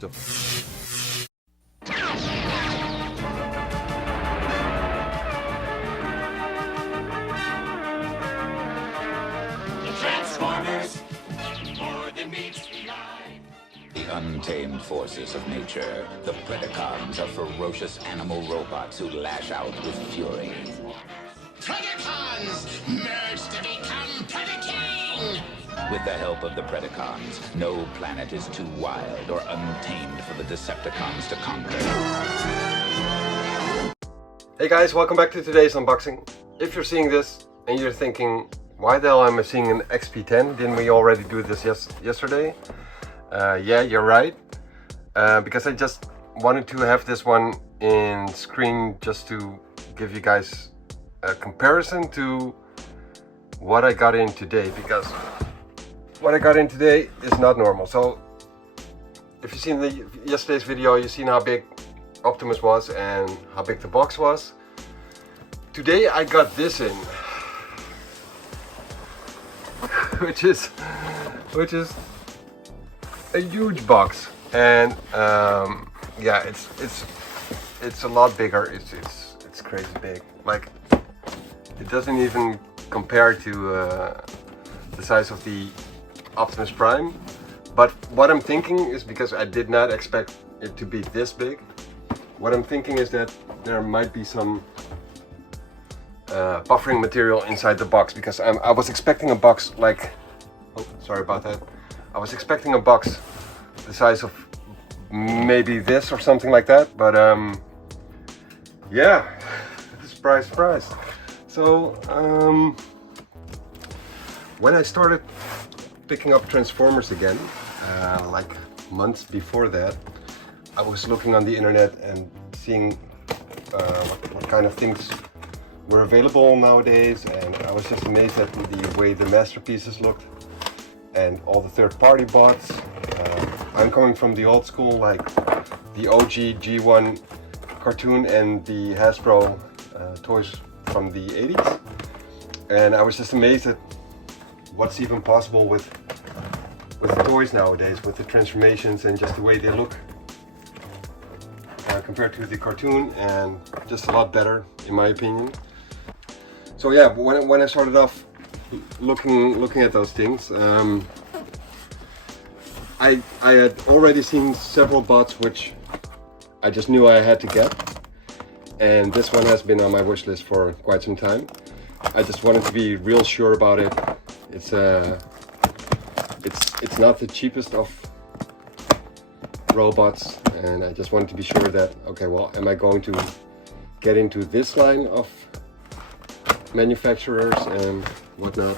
Transformers, more than meets the eye. The untamed forces of nature, the Predacons are ferocious animal robots who lash out with fury. Predacons, merge to become PREDAKING! With the help of the Predacons, no planet is too wild or untamed for the Decepticons to conquer. Hey guys, welcome back to today's unboxing. If you're seeing this and you're thinking, why the hell am I seeing an XP10? Didn't we already do this yesterday? Yeah, you're right. Because I just wanted to have this one in screen just to give you guys a comparison to what I got in today, because what I got in today is not normal. So if you've seen yesterday's video, you've seen how big Optimus was and how big the box was. Today I got this in, which is a huge box, and yeah, it's a lot bigger. It's crazy big. Like, it doesn't even compare to the size of the Optimus Prime. But what I'm thinking is, because I did not expect it to be this big, what I'm thinking is that there might be some buffering material inside the box, because I was expecting a box like, oh, sorry about that. I was expecting a box the size of maybe this or something like that, but yeah, surprise, surprise. So when I started picking up Transformers again, like months before that, I was looking on the internet and seeing what kind of things were available nowadays, and I was just amazed at the way the masterpieces looked and all the third-party bots. I'm coming from the old school, like the OG G1 cartoon and the Hasbro toys from the 80s, and I was just amazed at what's even possible with the toys nowadays, with the transformations and just the way they look compared to the cartoon, and just a lot better in my opinion. So yeah, when I started off looking at those things, I had already seen several bots which I just knew I had to get, and this one has been on my wish list for quite some time. I just wanted to be real sure about it. It's not the cheapest of robots, and I just wanted to be sure that, okay, well, am I going to get into this line of manufacturers and whatnot?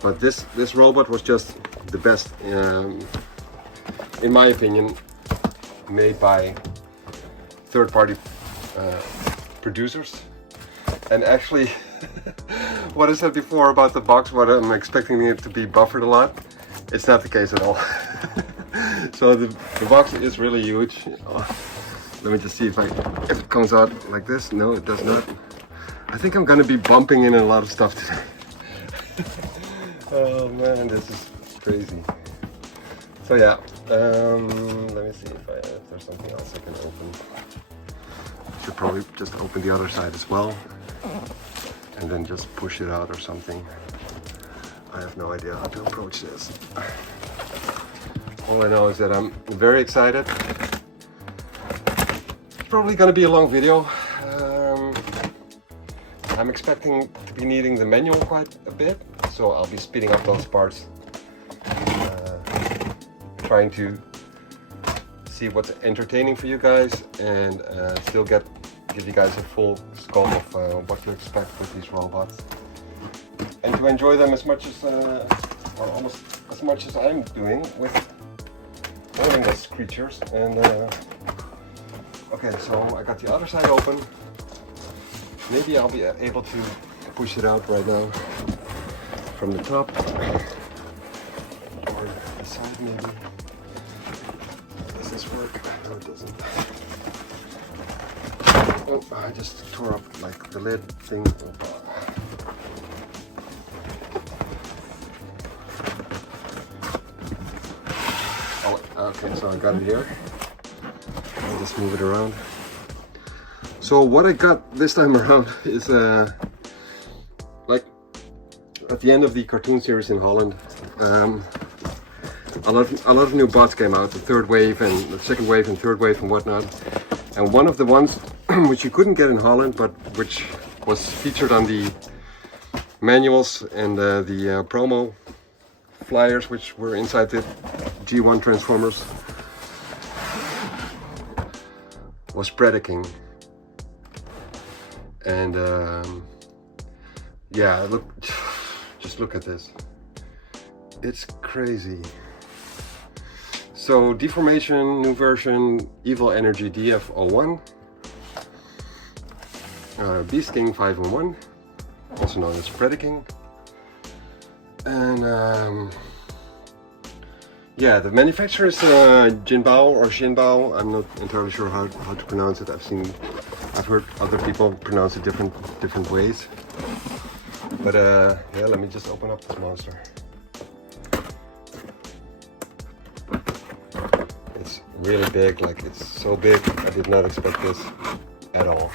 But this robot was just the best, in my opinion, made by third-party producers. And actually, what I said before about the box, what I'm expecting it to be buffered a lot, it's not the case at all. So the box is really huge. Let me just see if it comes out like this. No, it does not. I think I'm gonna be bumping in a lot of stuff today. Oh man, this is crazy. So yeah, let me see if there's something else I can open. I should probably just open the other side as well, and then just push it out or something. I have no idea how to approach this. All I know is that I'm very excited. It's probably gonna be a long video. I'm expecting to be needing the manual quite a bit, so I'll be speeding up those parts, trying to see what's entertaining for you guys, and still give you guys a full scope of what to expect with these robots, and to enjoy them as much as, or almost as much as I'm doing with owning these creatures. And okay, so I got the other side open. Maybe I'll be able to push it out right now from the top or the side maybe. Does this work? No, it doesn't. Oh, I just tore up like the lid thing. Oh, okay. Okay, so I got it here. I'll just move it around. So what I got this time around is like at the end of the cartoon series in Holland, a lot of new bots came out, the third wave and the second wave and third wave and whatnot. And one of the ones which you couldn't get in Holland, but which was featured on the manuals and the promo flyers which were inside the G1 Transformers, was PREDAKING. And yeah, look, just look at this. It's crazy. So deformation, new version, Evil Energy DF01, Beast King 501, also known as PREDAKING. And yeah, the manufacturer is JINBAO or JINBAO. I'm not entirely sure how to pronounce it. I've heard other people pronounce it different ways. But yeah, let me just open up this monster. It's really big, like it's so big. I did not expect this at all.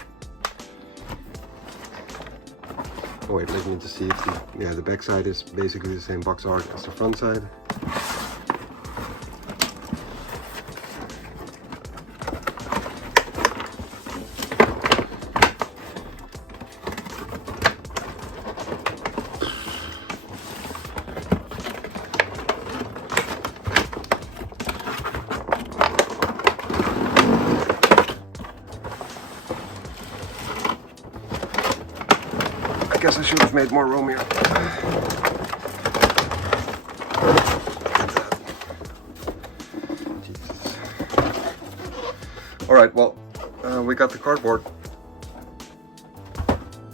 Oh wait, let me just see if the back side is basically the same box art as the front side. I guess I should have made more room here. Jesus. All right, well, we got the cardboard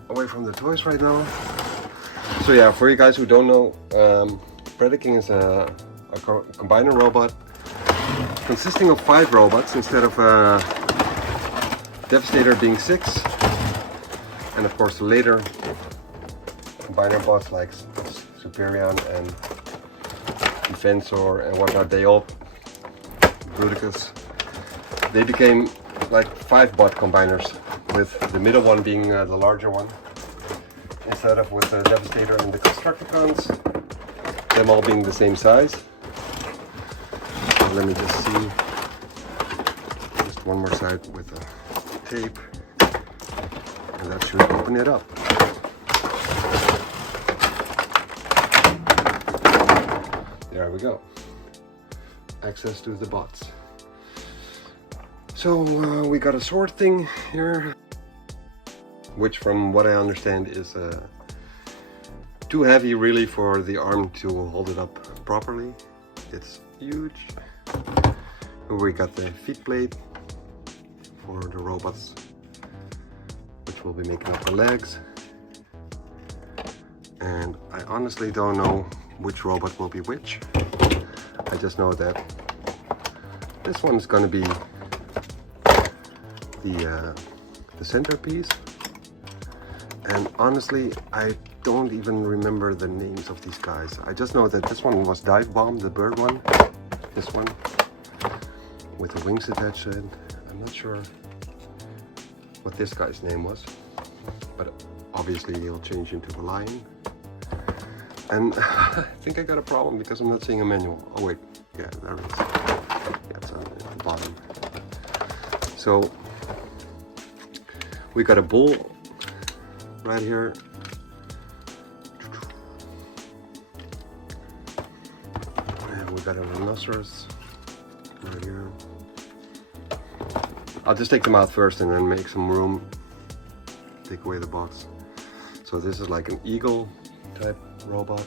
away from the toys right now. So yeah, for you guys who don't know, PREDAKING is a combiner robot consisting of 5 robots instead of Devastator being 6. And of course, later combiner bots like Superion and Defensor and whatnot, they all, Bruticus, they became like 5 bot combiners, with the middle one being the larger one, instead of with the Devastator and the Constructicons, them all being the same size. So let me just see, just one more side with the tape, and that should open it up. There we go. Access to the bots. So we got a sword thing here, which from what I understand is too heavy really for the arm to hold it up properly. It's huge. We got the feet plate for the robots, which will be making up the legs. And I honestly don't know which robot will be which. I just know that this one's gonna be the centerpiece. And honestly, I don't even remember the names of these guys. I just know that this one was Dive Bomb, the bird one. This one with the wings attached to it. I'm not sure what this guy's name was, but obviously he'll change into a lion. And I think I got a problem because I'm not seeing a manual. Oh wait, yeah, there it is. Yeah, it's on the bottom. So we got a bull right here. And we got a rhinoceros right here. I'll just take them out first and then make some room. Take away the box. So this is like an eagle type robot,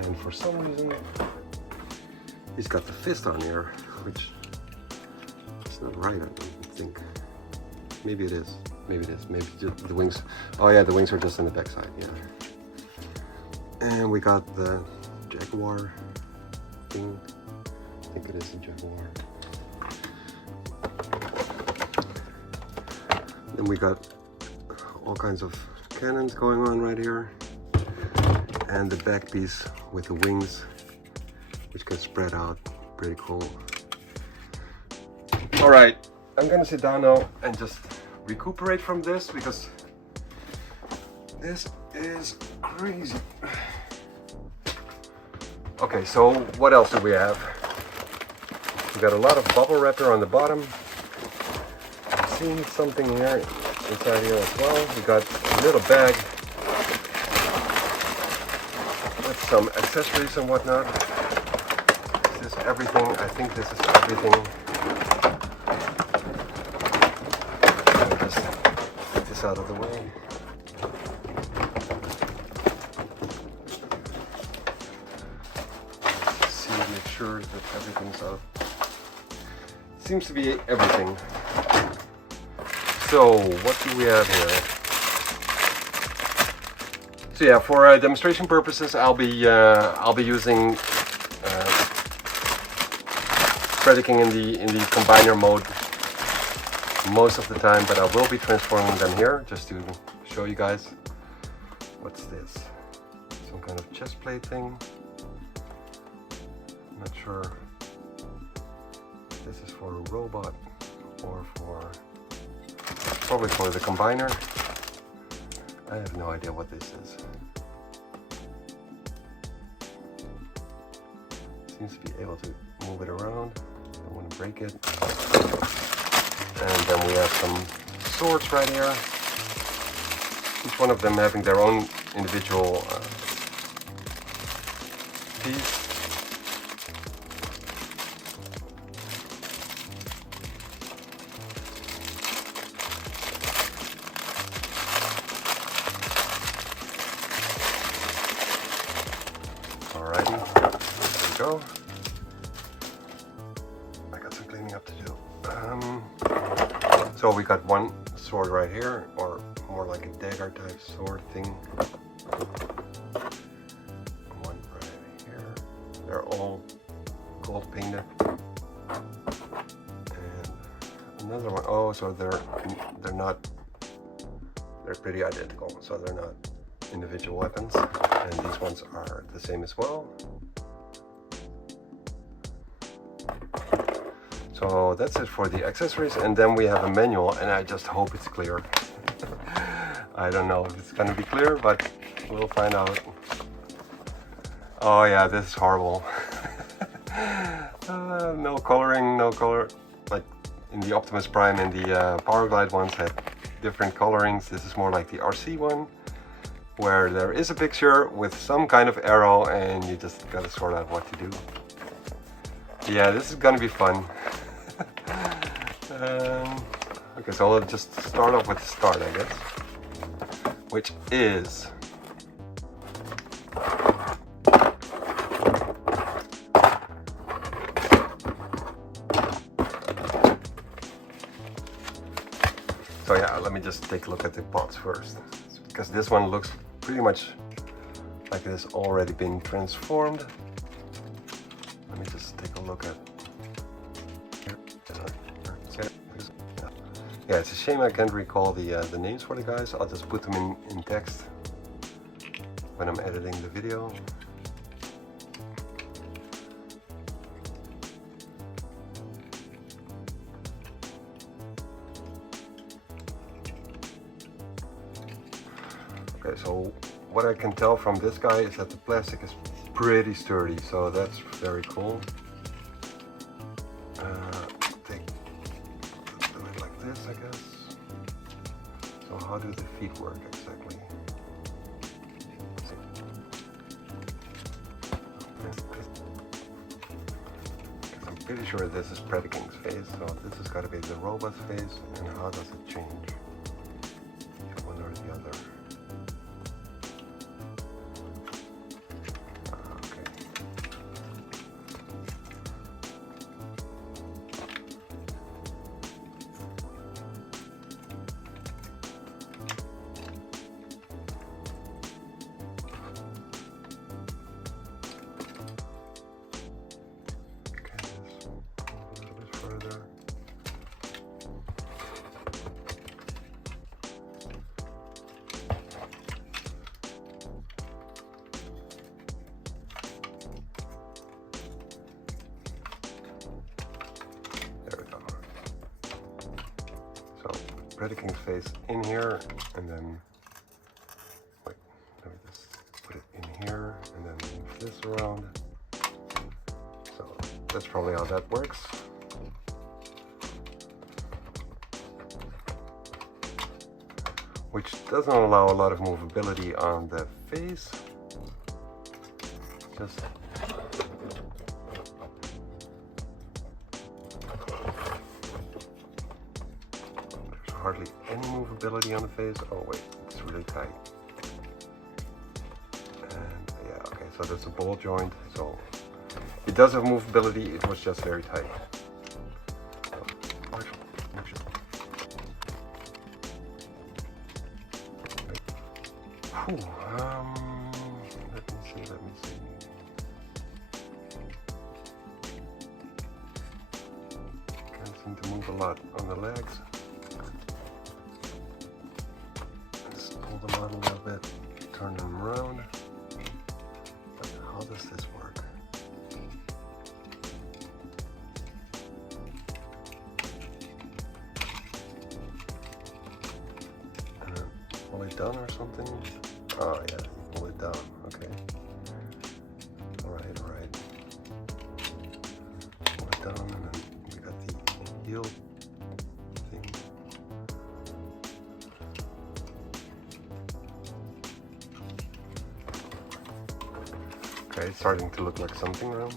and for some reason he's got the fist on here, which is not right, I don't think. Maybe it is, maybe just the wings. Oh yeah, the wings are just on the back side, yeah. And we got the jaguar thing. I think it is a jaguar. Then we got all kinds of cannons going on right here, and the back piece with the wings which can spread out. Pretty cool. All right, I'm gonna sit down now and just recuperate from this because this is crazy. Okay, so what else do we have? We got a lot of bubble wrapper on the bottom. I'm seeing something here inside here as well. We got a little bag with some accessories and whatnot. Is this everything? I think this is everything. Let me just get this out of the way. See, make sure that everything's out. Seems to be everything. So what do we have here? So yeah, for demonstration purposes, I'll be using PREDAKING in the combiner mode most of the time, but I will be transforming them here just to show you guys. What's this? Some kind of chest plate thing. I'm not sure if this is for a robot or for probably for the combiner. I have no idea what this is. Seems to be able to move it around. Don't want to break it. And then we have some swords right here. Each one of them having their own individual piece. Alrighty, there we go. I got some cleaning up to do. So we got one sword right here, or more like a dagger type sword thing. One right here. They're all gold painted. And another one. Oh, so they're not. They're pretty identical. So they're not individual weapons. And these ones are the same as well. So that's it for the accessories, and then we have a manual, and I just hope it's clear. I don't know if it's gonna be clear, but we'll find out. Oh yeah, this is horrible. No coloring, no color. Like in the Optimus Prime and the Power Glide ones had different colorings. This is more like the RC one, where there is a picture with some kind of arrow, and you just gotta sort out what to do. Yeah, this is gonna be fun. Okay, so I'll just start off with the start, I guess, which is so yeah, let me just take a look at the pots first, because this one looks pretty much like it has already been transformed. Let me just take a look at. Yeah, it's a shame I can't recall the names for the guys. I'll just put them in text when I'm editing the video. Okay, so what I can tell from this guy is that the plastic is pretty sturdy, so that's very cool. This, I guess. So how do the feet work exactly? I'm pretty sure this is PREDAKING's face, so this has got to be the robot's face. And how does it change? One or the other. Predaking face in here, and then wait, let me just put it in here and then move this around. So that's probably how that works. Which doesn't allow a lot of movability on the face. Just there's hardly any movability on the face. Oh wait, it's really tight. And yeah, okay, so that's a ball joint. So it does have movability, it was just very tight. Let me see. Can't seem to move a lot on the legs. Let's pull them out a little bit, turn them around. But how does this work? Pull it down or something? Oh yeah, pull it down, okay. Alright. Pull it down and then we got the heel thing. Okay, it's starting to look like something round.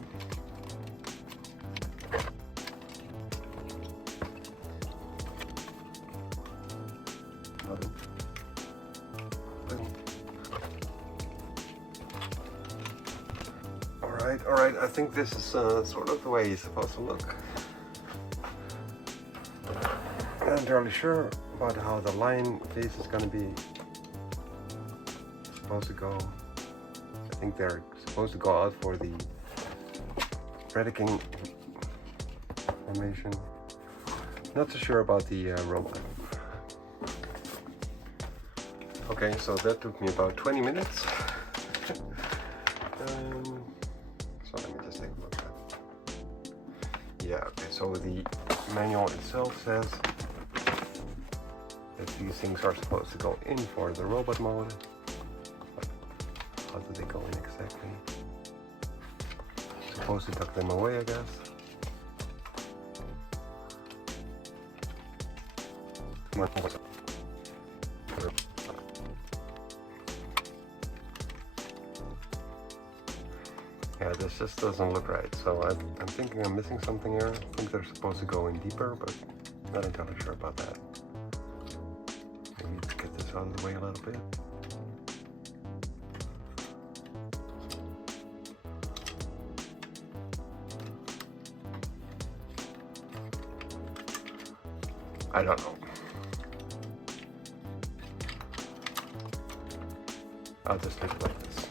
Alright, I think this is sort of the way he's supposed to look. I'm not entirely sure about how the line face is going to be supposed to go. I think they're supposed to go out for the Predaking formation. Not so sure about the robot. Okay, so that took me about 20 minutes. So let me just take a look at it. Yeah, okay, so the manual itself says that these things are supposed to go in for the robot mode. But how do they go in exactly? Supposed to tuck them away, I guess. Yeah, this just doesn't look right, so I'm thinking I'm missing something here. I think they're supposed to go in deeper, but not entirely sure about that. Maybe to get this out of the way a little bit. I don't know. I'll just leave it like this.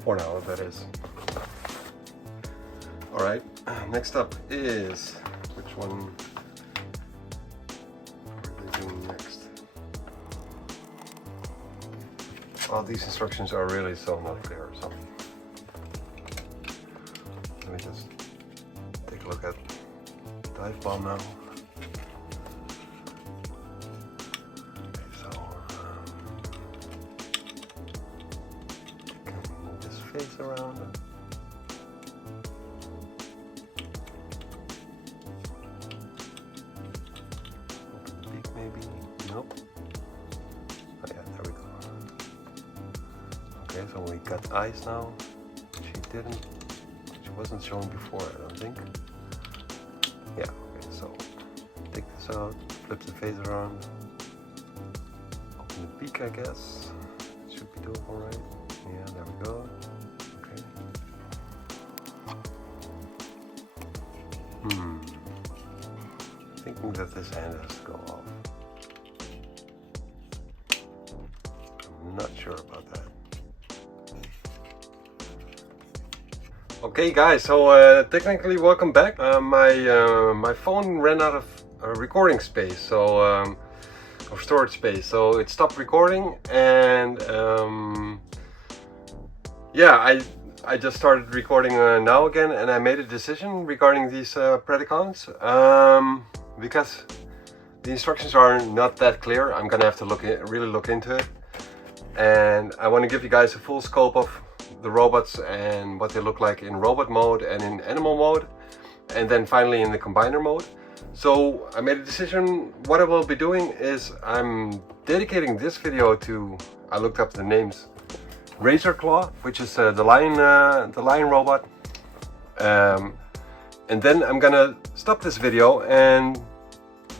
For now, that is. Alright, next up is, which one are they doing next? Well, these instructions are really so not clear, so let me just take a look at dive bomb now. Face around. Open the beak maybe. Nope. Oh yeah, there we go. Okay, so we got eyes now. She wasn't shown before, I don't think. Yeah, okay, so take this out, flip the face around. Open the beak, I guess. Should be doable, right? Yeah, there we go. Thinking that this hand has to go off. I'm not sure about that. Okay guys, so technically welcome back. My phone ran out of recording space, so of storage space, so it stopped recording, and yeah, I just started recording now again, and I made a decision regarding these Predacons, because the instructions are not that clear. I'm gonna have to really look into it. And I want to give you guys a full scope of the robots and what they look like in robot mode and in animal mode, and then finally in the combiner mode. So I made a decision. What I will be doing is I'm dedicating this video to, I looked up the names, RAZORCLAW, which is the lion robot. And then I'm gonna stop this video and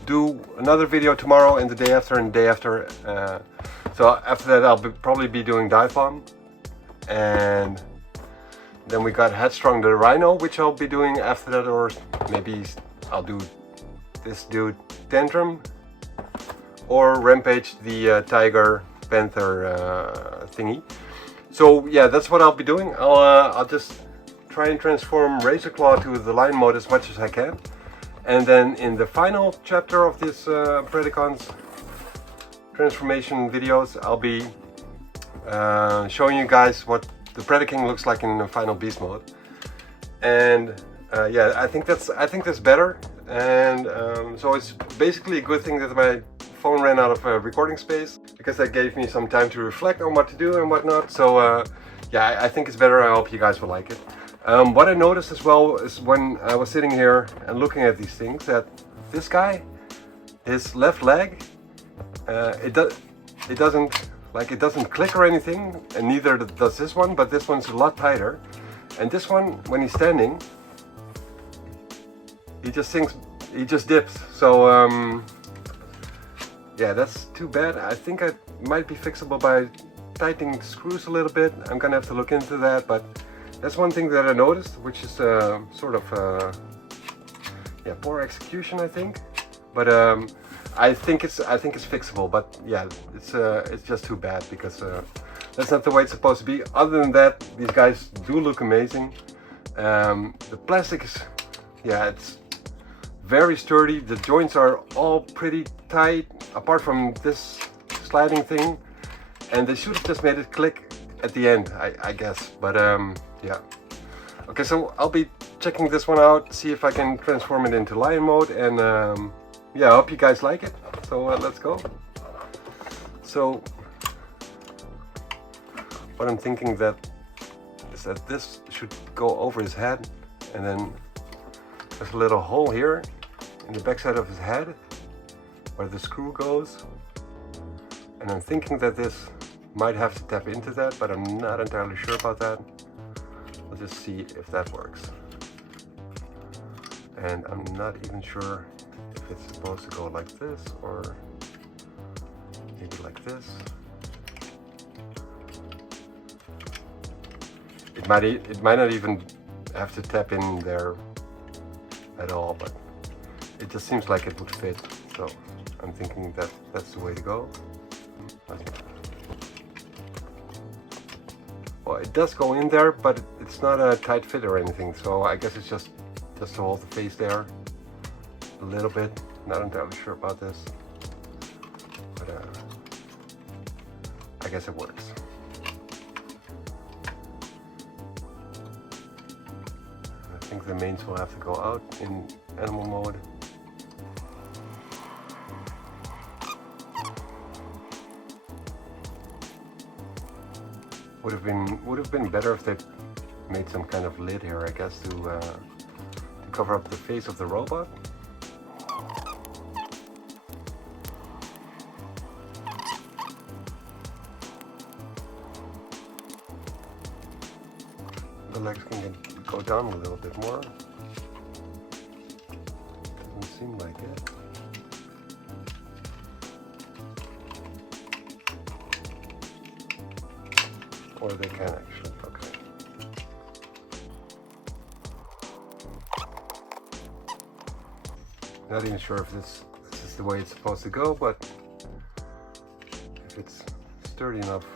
do another video tomorrow and the day after and the day after. So after that I'll probably be doing Dive Bomb. And then we got Headstrong the Rhino, which I'll be doing after that, or maybe I'll do this dude Tantrum, or Rampage the Tiger Panther thingy. So yeah, that's what I'll be doing. I'll just try and transform RAZORCLAW to the lion mode as much as I can. And then in the final chapter of this Predacons transformation videos, I'll be showing you guys what the Predaking looks like in the final beast mode. And yeah, I think that's better. And so it's basically a good thing that my phone ran out of recording space, because that gave me some time to reflect on what to do and whatnot. So yeah, I think it's better. I hope you guys will like it. What I noticed as well is when I was sitting here and looking at these things, that this guy, his left leg, it doesn't click or anything, and neither does this one, but this one's a lot tighter. And this one, when he's standing, he just dips. So yeah, that's too bad. I think it might be fixable by tightening the screws a little bit. I'm gonna have to look into that, but that's one thing that I noticed, which is sort of yeah, poor execution, I think. But I think it's fixable. But yeah, it's just too bad, because that's not the way it's supposed to be. Other than that, these guys do look amazing. The plastic is, yeah, it's very sturdy. The joints are all pretty tight, apart from this sliding thing. And they should have just made it click at the end, I guess. But yeah. Okay, so I'll be checking this one out, see if I can transform it into lion mode, and yeah, I hope you guys like it. So let's go. So what I'm thinking is that this should go over his head, and then there's a little hole here in the backside of his head where the screw goes, and I'm thinking that this might have to tap into that, but I'm not entirely sure about that. I'll just see if that works. And I'm not even sure if it's supposed to go like this or maybe like this. It might not even have to tap in there at all, but it just seems like it would fit. So I'm thinking that that's the way to go. Well, it does go in there, but it's not a tight fit or anything, so I guess it's just to hold the face there a little bit. Not entirely sure about this, but I guess it works. I think the mains will have to go out in animal mode. Would have been better if they made some kind of lid here, I guess, to cover up the face of the robot. The legs can go down a little bit more. Doesn't seem like it. Or they can actually, okay. Not even sure if this is the way it's supposed to go, but if it's sturdy enough.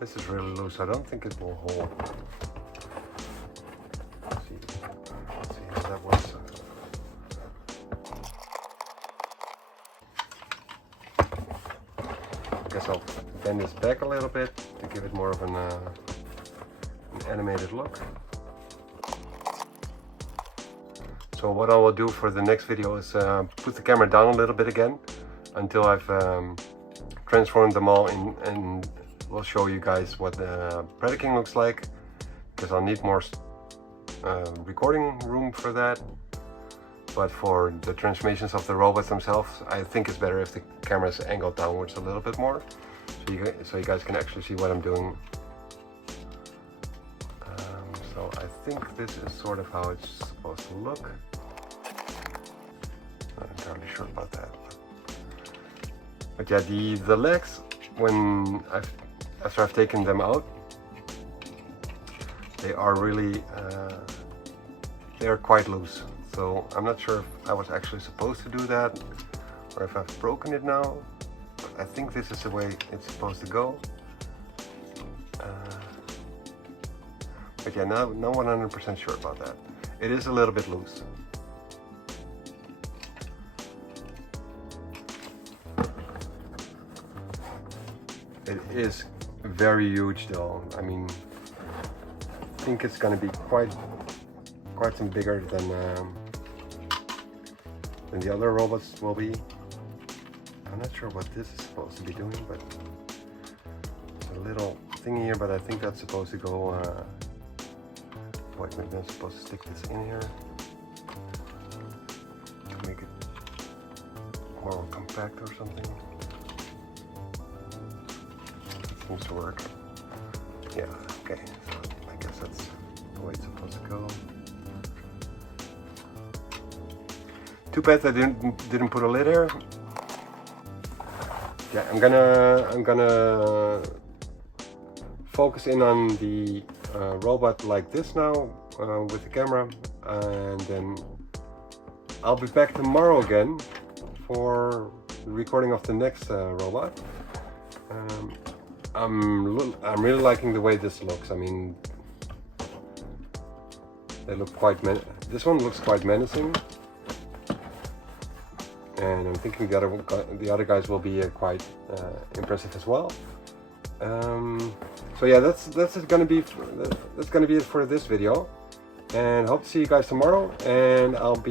This is really loose, I don't think it will hold. Let's see how that works. I guess I'll bend this back a little bit to give it more of an animated look. So what I will do for the next video is put the camera down a little bit again until I've transformed them all in, and we'll show you guys what the Predaking looks like, because I'll need more recording room for that. But for the transformations of the robots themselves, I think it's better if the camera is angled downwards a little bit more, so you guys can actually see what I'm doing. So I think this is sort of how it's supposed to look. Not entirely sure about that. But yeah, the legs, after I've taken them out, they are really they are quite loose. So I'm not sure if I was actually supposed to do that or if I've broken it now. But I think this is the way it's supposed to go. But yeah, not 100% sure about that. It is a little bit loose. It is very huge though. I mean, I think it's going to be quite some bigger than the other robots will be. I'm not sure what this is supposed to be doing, but there's a little thing here, but I think that's supposed to go wait, maybe I'm supposed to stick this in here to make it more compact or something. Seems to work. Yeah, okay, so I guess that's the way it's supposed to go. Too bad I didn't put a lid here. Yeah, I'm gonna focus in on the robot like this now with the camera, and then I'll be back tomorrow again for the recording of the next robot. I'm really liking the way this looks. I mean, they look quite this one looks quite menacing, and I'm thinking the other guys will be quite impressive as well. So yeah, that's gonna be it for this video, and hope to see you guys tomorrow. And I'll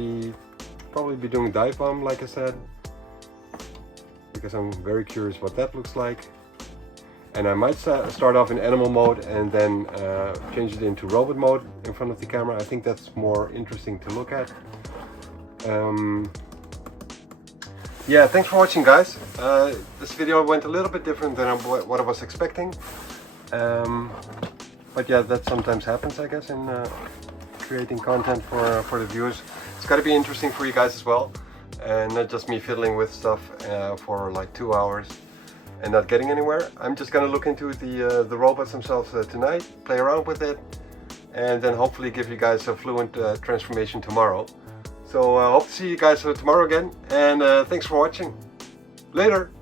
probably be doing dive bomb, like I said, because I'm very curious what that looks like. And I might start off in animal mode and then change it into robot mode in front of the camera. I think that's more interesting to look at. Yeah, thanks for watching, guys. This video went a little bit different than what I was expecting. But yeah, that sometimes happens, I guess, in creating content for the viewers. It's got to be interesting for you guys as well, and not just me fiddling with stuff for like 2 hours and not getting anywhere. I'm just gonna look into the robots themselves tonight, play around with it, and then hopefully give you guys a fluent transformation tomorrow. So hope to see you guys tomorrow again, and thanks for watching. Later!